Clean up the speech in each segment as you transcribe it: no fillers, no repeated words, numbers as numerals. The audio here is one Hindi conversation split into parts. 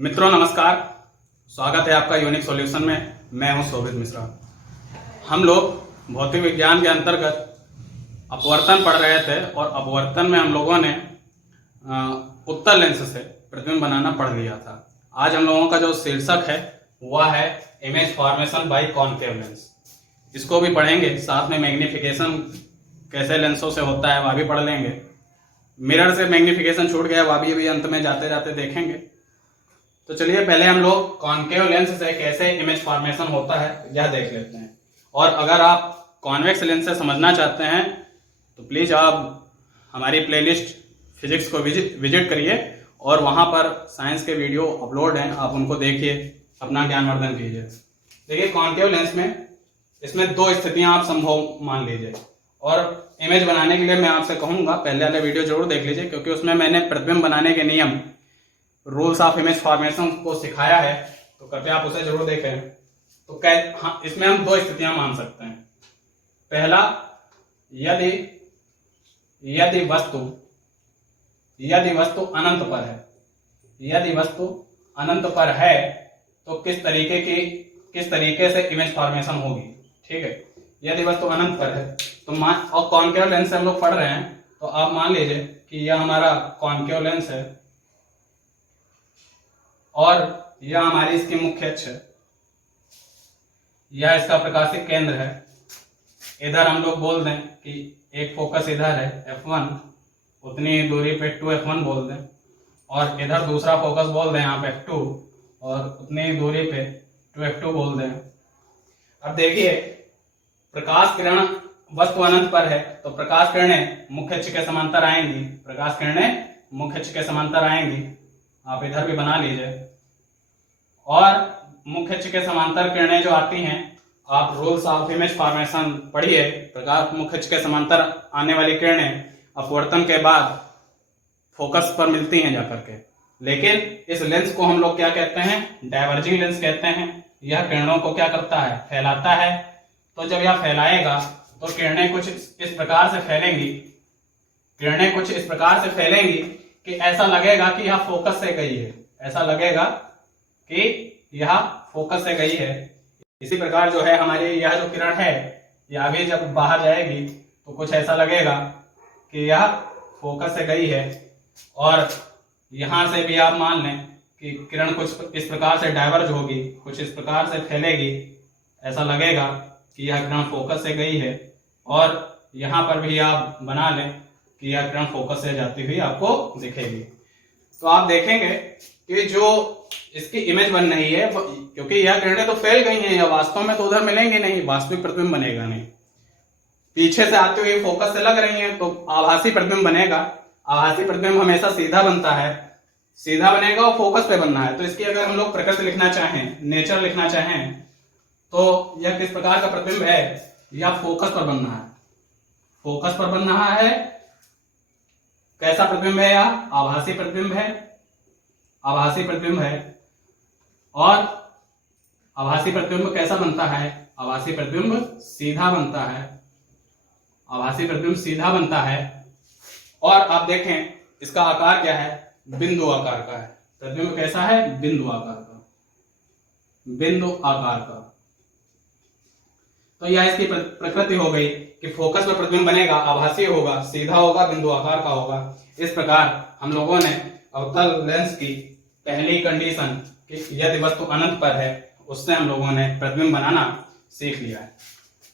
मित्रों नमस्कार, स्वागत है आपका यूनिक सॉल्यूशन में। मैं हूं शोभित मिश्रा। हम लोग भौतिक विज्ञान के अंतर्गत अपवर्तन पढ़ रहे थे और अपवर्तन में हम लोगों ने उत्तल लेंस से प्रतिबिंब बनाना पढ़ लिया था। आज हम लोगों का जो शीर्षक है वह है image formation by concave lens. इसको भी पढ़ेंगे, साथ में मैग्निफिकेशन कैसे लेंसों से होता है वह भी पढ़ लेंगे। मिरर से मैग्निफिकेशन छूट गया, वह भी अभी अंत में जाते जाते देखेंगे। तो चलिए पहले हम लोग कॉनकेव लेंस से कैसे इमेज फॉर्मेशन होता है यह देख लेते हैं। और अगर आप कॉन्वेक्स लेंस से समझना चाहते हैं तो प्लीज आप हमारी प्लेलिस्ट फिजिक्स को विजिट करिए और वहां पर साइंस के वीडियो अपलोड हैं, आप उनको देखिए, अपना ज्ञानवर्धन कीजिए। देखिए कॉनकेव लेंस में इसमें दो स्थितियां आप संभव मान लीजिए, और इमेज बनाने के लिए मैं आपसे कहूंगा पहले वाले वीडियो जरूर देख लीजिए, क्योंकि उसमें मैंने प्रतिबिंब बनाने के नियम, रूल्स ऑफ इमेज फॉर्मेशन को सिखाया है, तो कृपया आप उसे जरूर देखें। तो हाँ, इसमें हम दो स्थितियां मान सकते हैं। पहला, यदि वस्तु अनंत पर है, यदि वस्तु अनंत पर है तो किस तरीके से इमेज फॉर्मेशन होगी। ठीक है, यदि वस्तु अनंत पर है तो और कॉनकेव लेंस से हम लोग पढ़ रहे हैं, तो आप मान लीजिए कि यह हमारा कॉनकेव लेंस है और यह हमारी इसकी मुख्य अक्ष है, यह इसका प्रकाशिक केंद्र है। इधर हम लोग बोल दें कि एक फोकस इधर है F1, उतनी ही दूरी पे 2F1 बोल दें, और इधर दूसरा फोकस बोल दें यहाँ पे F2 और उतनी ही दूरी पे 2F2 बोल दें। अब देखिए प्रकाश किरण वस्तु अनंत पर है तो प्रकाश किरणें मुख्य अक्ष के समांतर आएंगी, प्रकाश किरणें मुख्य अक्ष के समांतर आएंगी। आप इधर भी बना लीजिए। और मुख्य अक्ष के समांतर किरणें जो आती हैं, आप रूल्स ऑफ इमेज फॉर्मेशन पढ़िए। प्रकाश मुख्य अक्ष के समांतर आने वाली किरणें अपवर्तन के बाद फोकस पर मिलती हैं जाकर के, लेकिन इस लेंस को हम लोग क्या कहते हैं, डायवर्जिंग लेंस कहते हैं। यह किरणों को क्या करता है, फैलाता है। तो जब यह फैलाएगा तो किरणें कुछ इस प्रकार से फैलेंगी, किरणें कुछ इस प्रकार से फैलेंगी कि ऐसा लगेगा कि यह फोकस से गई है, ऐसा लगेगा कि यह फोकस से गई है। इसी प्रकार जो है हमारी यह जो किरण है, यह आगे जब बाहर जाएगी तो कुछ ऐसा लगेगा कि यह फोकस से गई है। और यहां से भी आप मान लें कि किरण कुछ इस प्रकार से डाइवर्ज होगी, कुछ इस प्रकार से फैलेगी, ऐसा लगेगा कि यह किरण फोकस से गई है। और यहां पर भी आप बना लें कि यह किरण फोकस से जाती हुई आपको दिखेगी। तो आप देखेंगे कि जो इसकी इमेज बन रही है, क्योंकि यह किरणें तो फैल गई हैं, यह वास्तव में तो उधर मिलेंगे नहीं, वास्तविक प्रतिबिंब बनेगा नहीं। पीछे से आते हुए फोकस से लग रही हैं तो आभासी प्रतिबिंब बनेगा। आभासी प्रतिबिंब हमेशा सीधा बनता है, सीधा बनेगा और फोकस पे बनना है। तो इसकी अगर हम लोग प्रकृति लिखना चाहें, नेचर लिखना चाहें, तो यह किस प्रकार का प्रतिबिंब है, यह फोकस पर बन रहा है, फोकस पर बन रहा है। कैसा प्रतिबिंब है, यह आभासी प्रतिबिंब है, आभासी प्रतिबिंब है। और आभासी प्रतिबिंब कैसा बनता है, आभासी प्रतिबिंब सीधा बनता है, आभासी प्रतिबिंब सीधा बनता है। और आप देखें इसका आकार क्या है, बिंदु आकार का है। प्रतिबिंब कैसा है, बिंदु आकार का, बिंदु आकार का। तो यह इसकी प्रकृति हो गई कि फोकस पर प्रतिबिंब बनेगा, आभासी होगा, सीधा होगा, बिंदु आकार का होगा। इस प्रकार हम लोगों ने अवतल लेंस की पहली कंडीशन कि यदि वस्तु अनंत पर है, उससे हम लोगों ने प्रतिबिंब बनाना सीख लिया है।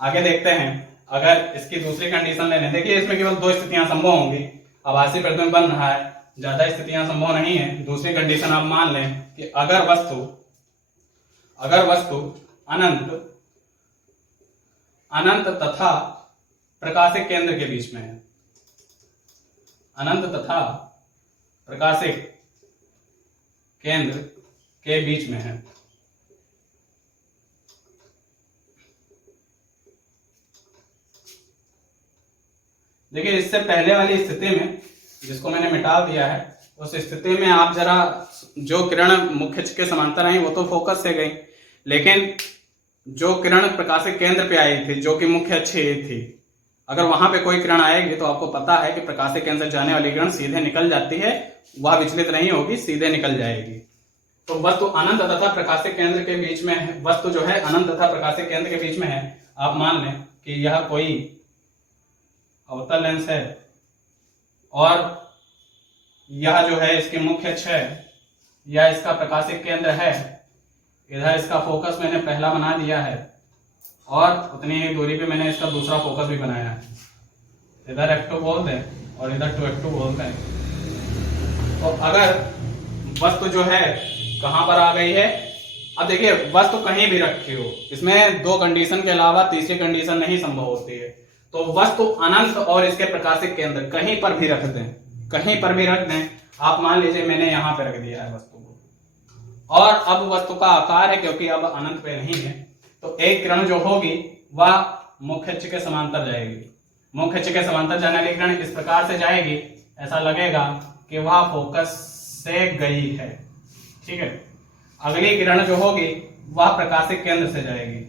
आगे देखते हैं, अगर इसकी दूसरी कंडीशन लेने, देखिए इसमें केवल दो स्थितियां संभव होंगी। आभासी प्रतिबिंब बन रहा है, ज्यादा स्थितियां संभव नहीं है। दूसरी कंडीशन आप मान लें कि अगर वस्तु अनंत तथा प्रकाशिक केंद्र के बीच में है, अनंत तथा प्रकाशिक केंद्र के बीच में है। देखिए इससे पहले वाली स्थिति में, जिसको मैंने मिटा दिया है, उस स्थिति में आप जरा जो किरण मुख्य अक्ष के समांतर आई वो तो फोकस से गई, लेकिन जो किरण प्रकाशिक केंद्र पे आई थी, जो कि मुख्य अक्ष थी, अगर वहां पे कोई किरण आएगी तो आपको पता है कि प्रकाशिक केंद्र से जाने वाली किरण सीधे निकल जाती है, वह विचलित नहीं होगी, सीधे निकल जाएगी। तो वस्तु अनंत तथा प्रकाशिक केंद्र के बीच में है, वस्तु जो है अनंत तथा प्रकाशिक केंद्र के बीच में है। आप मान लें कि यह कोई अवतल लेंस है और यह जो है इसकी मुख्य अक्ष है, यह इसका प्रकाशिक केंद्र है। इधर इसका फोकस मैंने पहला बना दिया है और उतनी ही दूरी पे मैंने इसका दूसरा फोकस भी बनाया है। इधर F2 बोल दें और इधर 2F2 बोल दें। तो अगर वस्तु जो है कहां पर आ गई है, अब देखिए वस्तु कहीं भी रखी हो, इसमें दो कंडीशन के अलावा तीसरी कंडीशन नहीं संभव होती है। तो वस्तु अनंत और इसके प्रकाशिक केंद्र कहीं पर भी रख दें, कहीं पर भी रख दें। आप मान लीजिए मैंने यहां पे रख दिया है वस्तु को, और अब वस्तु का आकार है क्योंकि अब अनंत पे नहीं है, तो एक किरण जो होगी वह मुख्य अक्ष के समांतर जाएगी। मुख्य अक्ष के समांतर जाने वाली किरण इस प्रकार से जाएगी, ऐसा लगेगा कि वह फोकस से गई है। ठीक है। अगली किरण जो होगी वह प्रकाशिक केंद्र से जाएगी,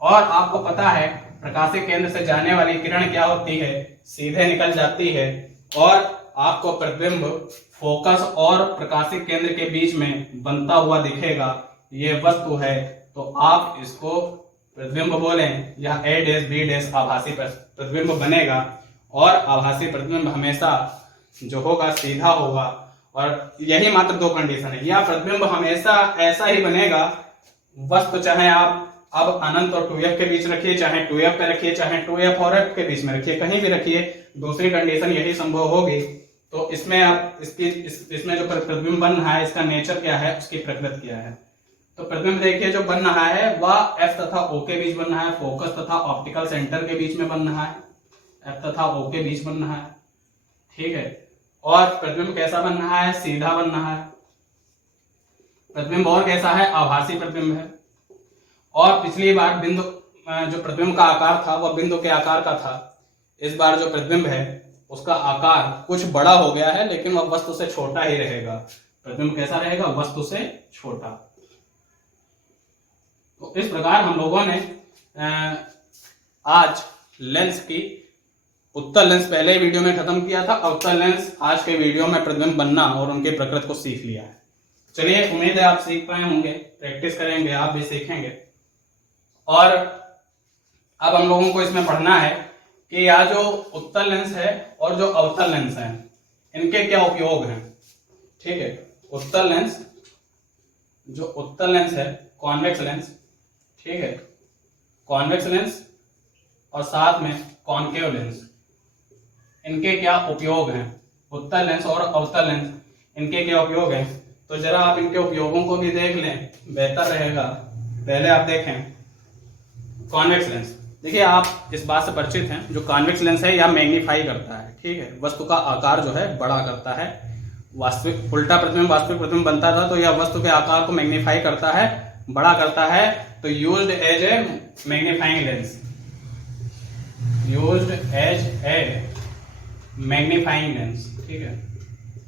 और आपको पता है प्रकाशिक केंद्र से जाने वाली किरण क्या होती है, सीधे निकल जाती है और आपको प्रतिबिंब फोकस और प्रकाशिक केंद्र के बीच में बनता हुआ दिखेगा। ये वस्तु है, तो आप इसको प्रतिबिंब बोलें या A डैश B डैश आभासी प्रतिबिंब बनेगा। और आभासी प्रतिबिंब हमेशा जो होगा सीधा होगा, और यही मात्र दो कंडीशन है। या प्रतिबिंब हमेशा ऐसा ही बनेगा, वस्तु चाहे आप अब अनंत और 2f के बीच रखिए, चाहे 2f पे रखिए, चाहे 2f और f के बीच में रखिए, कहीं भी रखिए, दूसरी कंडीशन यही संभव होगी। तो इसमें आप इसमें जो प्रतिबिंब बन रहा है इसका नेचर क्या है, उसकी प्रकृति क्या है। तो प्रतिबिंब देखिए जो बन रहा है वह F तथा O के बीच बन रहा है, फोकस तथा ऑप्टिकल सेंटर के बीच में बन रहा है, F तथा O के बीच बन रहा है। ठीक है। और प्रतिबिंब कैसा बन रहा है, सीधा बन रहा है। प्रतिबिंब और कैसा है, आभासी प्रतिबिंब है। और पिछली बार बिंदु जो प्रतिबिंब का आकार था वह बिंदु के आकार का था। इस बार जो प्रतिबिंब है उसका आकार कुछ बड़ा हो गया है, लेकिन वह वस्तु से छोटा ही रहेगा। प्रतिबिंब कैसा रहेगा, वस्तु से छोटा। तो इस प्रकार हम लोगों ने आज लेंस की उत्तल लेंस पहले वीडियो में खत्म किया था, अवतल लेंस आज के वीडियो में प्रतिबिंब बनना और उनके प्रकृति को सीख लिया है। चलिए, उम्मीद है आप सीख पाए होंगे, प्रैक्टिस करेंगे आप भी सीखेंगे। और अब हम लोगों को इसमें पढ़ना है कि यह जो उत्तल लेंस है और जो अवतल लेंस है इनके क्या उपयोग हैं। ठीक है। उत्तल लेंस, जो उत्तल लेंस है, कॉन्वेक्स लेंस, ठीक है, कॉन्वेक्स लेंस और साथ में कॉनकेव लेंस, इनके क्या उपयोग हैं। उत्तल लेंस और अवतल लेंस, इनके क्या उपयोग हैं। तो जरा आप इनके उपयोगों को भी देख लें, बेहतर रहेगा। पहले आप देखें कॉन्वेक्स लेंस। देखिए, आप इस बात से परिचित हैं, जो कॉन्वेक्स लेंस है यह मैग्नीफाई करता है। ठीक है, वस्तु का आकार जो है बड़ा करता है। वास्तविक उल्टा प्रतिबिंब वास्तविक प्रतिबिंब बनता था, तो यह वस्तु के आकार को मैग्नीफाई करता है, बड़ा करता है। तो used as a magnifying lens, used as a magnifying lens. ठीक है,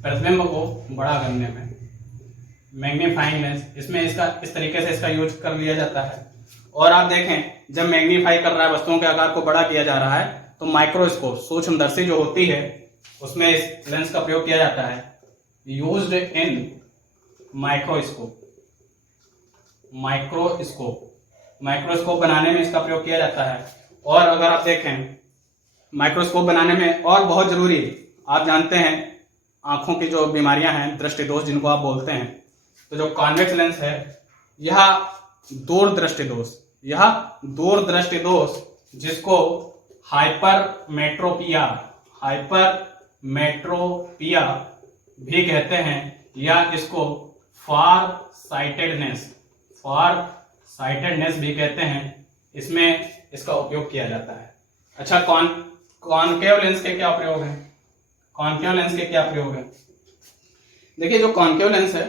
प्रतिबिंब को बड़ा करने में मैग्नीफाइंग लेंस, इसमें इसका इस तरीके से इसका यूज कर लिया जाता है। और आप देखें, जब मैग्नीफाई कर रहा है, वस्तुओं के आकार को बड़ा किया जा रहा है, तो माइक्रोस्कोप, सूक्ष्मदर्शी जो होती है, उसमें इस लेंस का प्रयोग किया जाता है। यूज्ड इन माइक्रोस्कोप, माइक्रोस्कोप बनाने में इसका प्रयोग किया जाता है। और अगर आप देखें माइक्रोस्कोप बनाने में और बहुत जरूरी, आप जानते हैं आंखों की जो बीमारियां हैं, दृष्टि दोष जिनको आप बोलते हैं, तो जो कॉन्वेक्स लेंस है यह दूरदृष्टि दोष, जिसको हाइपरमेट्रोपिया भी कहते हैं, या इसको फार साइटेडनेस भी कहते हैं, इसमें इसका उपयोग किया जाता है। अच्छा, कॉनकेव लेंस के क्या प्रयोग हैं। कॉनकेव लेंस के क्या प्रयोग हैं। देखिए, जो कॉनकेव लेंस है,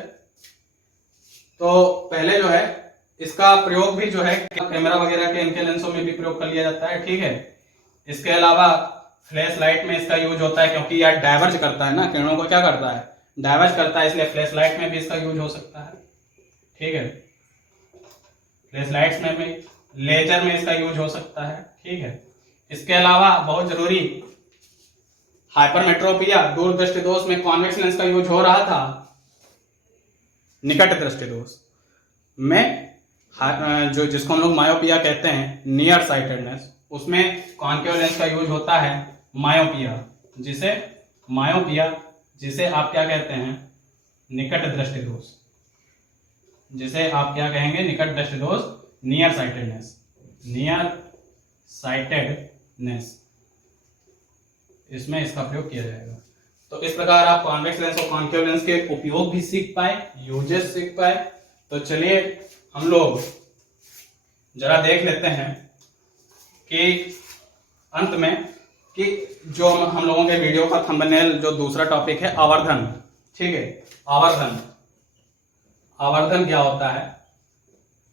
तो पहले जो है इसका प्रयोग भी जो है कैमरा वगैरह के इनके लेंसों में भी प्रयोग कर लिया जाता है। ठीक है। इसके अलावा फ्लैश लाइट में इसका यूज होता है, क्योंकि यह डाइवर्ज करता है ना, किरणों को क्या करता है, डाइवर्ज करता है, इसलिए फ्लैश लाइट में भी इसका यूज हो सकता है। ठीक है, फ्लैश लाइट्स में भी, लेजर में इसका यूज हो सकता है। ठीक है। इसके अलावा बहुत जरूरी, हाइपरमेट्रोपिया दूरदृष्टि दोष में कॉन्वेक्स लेंस का यूज हो रहा था, निकट दृष्टि दोष में जो जिसको हम लोग मायोपिया कहते हैं, नियर साइटेडनेस, उसमें कॉन्केव लेंस का यूज होता है मायोपिया, जिसे आप क्या कहते हैं, निकट दृष्टि दोष, जिसे आप क्या कहेंगे, निकट दृष्टि दोष, नियर साइटेडनेस, इसमें इसका प्रयोग किया जाएगा। तो इस प्रकार आप कॉन्वेक्स लेंस और कॉन्केव लेंस के उपयोग भी सीख पाए, यूजेस सीख पाए। तो चलिए हम लोग जरा देख लेते हैं कि अंत में कि जो हम लोगों के वीडियो का थंबनेल जो दूसरा टॉपिक है आवर्धन, ठीक है, आवर्धन क्या होता है,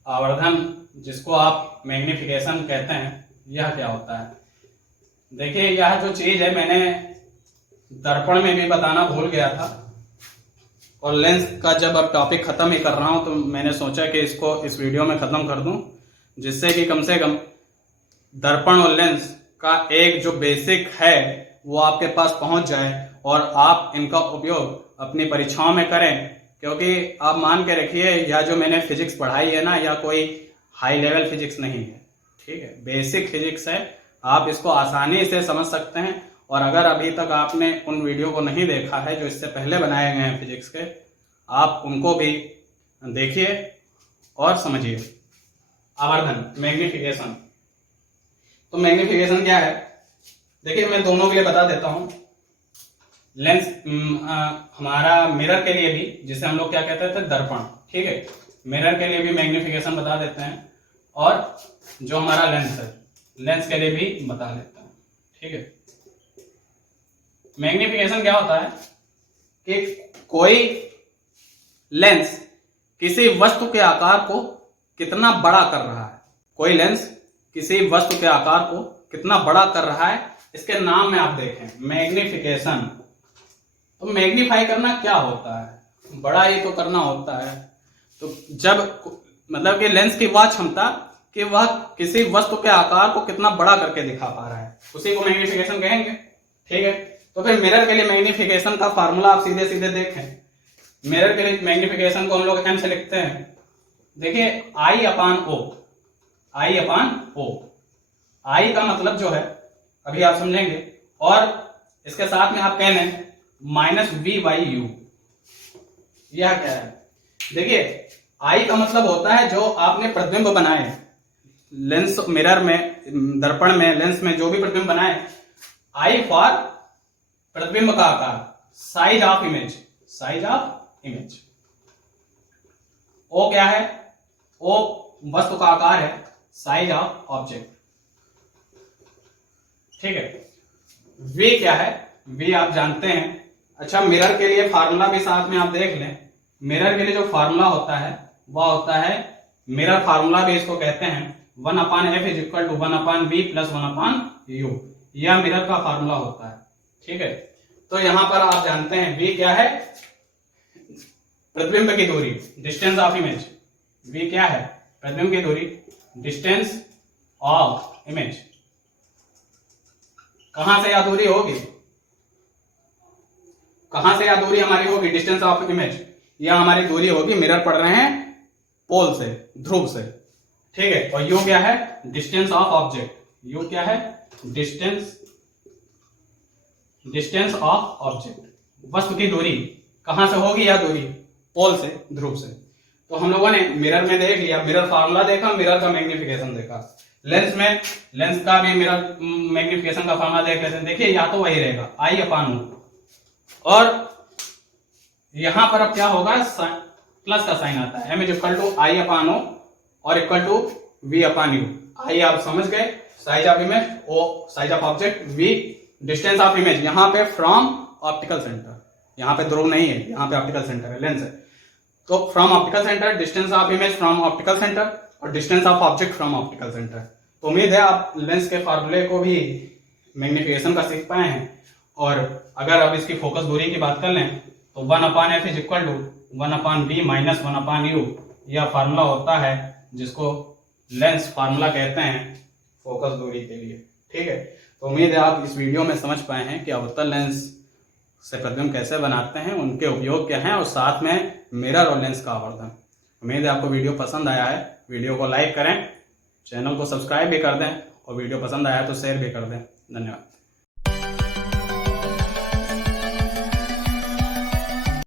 आवर्धन जिसको आप मैग्निफिकेशन कहते हैं, यह क्या होता है। देखिए यह जो चीज है मैंने दर्पण में भी बताना भूल गया था, और लेंस का जब अब टॉपिक खत्म ही कर रहा हूं तो मैंने सोचा कि इसको इस वीडियो में खत्म कर दूं, जिससे कि कम से कम दर्पण और लेंस का एक जो बेसिक है वो आपके पास पहुंच जाए और आप इनका उपयोग अपनी परीक्षाओं में करें। क्योंकि आप मान के रखिए यह जो मैंने फिजिक्स पढ़ाई है ना, यह कोई हाई लेवल फिजिक्स नहीं है, ठीक है, बेसिक फिजिक्स है। आप इसको आसानी से समझ सकते हैं, और अगर अभी तक आपने उन वीडियो को नहीं देखा है जो इससे पहले बनाए गए हैं फिजिक्स के, आप उनको भी देखिए और समझिए। आवर्धन, मैग्निफिकेशन। तो मैग्निफिकेशन क्या है, देखिए मैं दोनों के लिए बता देता हूं। लेंस हमारा मिरर के लिए भी, जिसे हम लोग क्या कहते थे, दर्पण, ठीक है, मिरर के लिए भी मैग्निफिकेशन बता देते हैं, और जो हमारा लेंस है, लेंस के लिए भी बता देते हैं, ठीक है। मैग्निफिकेशन क्या होता है कि कोई लेंस किसी वस्तु के आकार को कितना बड़ा कर रहा है, कोई लेंस किसी वस्तु के आकार को कितना बड़ा कर रहा है, इसके नाम में आप देखें मैग्निफिकेशन। तो मैग्नीफाई करना क्या होता है, बड़ा ही तो करना होता है। तो जब मतलब कि लेंस की वह क्षमता कि वह किसी वस्तु के आकार को कितना बड़ा करके दिखा पा रहा है, उसी को मैग्निफिकेशन कहेंगे, ठीक है। तो फिर मिरर के लिए मैग्निफिकेशन का फार्मूला आप सीधे सीधे देखें। मिरर के लिए मैग्निफिकेशन को हम लोग एम से लिखते हैं, देखिए आई अपान ओ। आई का मतलब जो है अभी आप समझेंगे, और इसके साथ में आप कह लें -v/u। यह क्या है, देखिए आई का मतलब होता है जो आपने प्रतिबिंब बनाए लेंस, मिरर में, दर्पण में, लेंस में जो भी प्रतिबिंब बनाए, आई फॉर प्रतिबिंब का आकार, साइज ऑफ इमेज। ओ क्या है, ओ वस्तु का आकार है, साइज ऑफ ऑब्जेक्ट, ठीक है। वी क्या है, वी आप जानते हैं। अच्छा, मिरर के लिए फार्मूला भी साथ में आप देख लें। मिरर के लिए जो फार्मूला होता है वह होता है, मिरर फार्मूला भी इसको कहते हैं 1/f = 1/v + 1/u। यह मिरर का फार्मूला होता है, ठीक है। तो यहां पर आप जानते हैं v क्या है, प्रतिबिंब की दूरी, डिस्टेंस ऑफ इमेज। v क्या है, प्रतिबिंब की दूरी, डिस्टेंस ऑफ इमेज। कहां से यह दूरी होगी, कहां से यह दूरी हमारी होगी, डिस्टेंस ऑफ इमेज। यह हमारी दूरी होगी, मिरर पढ़ रहे हैं पोल से, ध्रुव से, ठीक है। और u क्या है, डिस्टेंस ऑफ ऑब्जेक्ट। u क्या है, डिस्टेंस ऑफ ऑब्जेक्ट, वस्तु की दूरी। कहां से होगी यह दूरी, पोल से, ध्रुव से। तो हम लोगों ने मिरर में देख लिया, मिरर फार्मूला देखा, मिरर का मैग्निफिकेशन देखा। लेंस में, लेंस का भी मिरर मैग्निफिकेशन का फार्मूला देख लेते हैं। देखिए या तो वही रहेगा I/O, और यहां पर अब क्या होगा, प्लस का साइन आता है, m = I/O और = v/u। I आप समझ गए, size of image, O size of object, v distance of image. यहां पे फ्रॉम ऑप्टिकल सेंटर, यहां पे ध्रुव नहीं है, यहां पे ऑप्टिकल सेंटर है, लेंस है। तो from optical centre, distance of image from optical centre, और distance of object from optical centre. तो उम्मीद है आप लेंस के फार्मूले को भी मैग्निफिकेशन का सीख पाए हैं। और अगर अब इसकी फोकस दूरी की बात कर लें तो 1/f = 1/v - 1/u। यह फार्मूला होता है जिसको लेंस फार्मूला कहते हैं फोकस दूरी के लिए, ठीक है। तो उम्मीद है आप इस वीडियो में समझ पाए हैं कि अवतल लेंस से प्रतिबिंब कैसे बनाते हैं, उनके उपयोग क्या हैं, और साथ में मिरर और लेंस का आवर्धन। उम्मीद है आपको वीडियो पसंद आया है। वीडियो को लाइक करें, चैनल को सब्सक्राइब भी कर दें और वीडियो पसंद आया तो शेयर भी कर दें। धन्यवाद।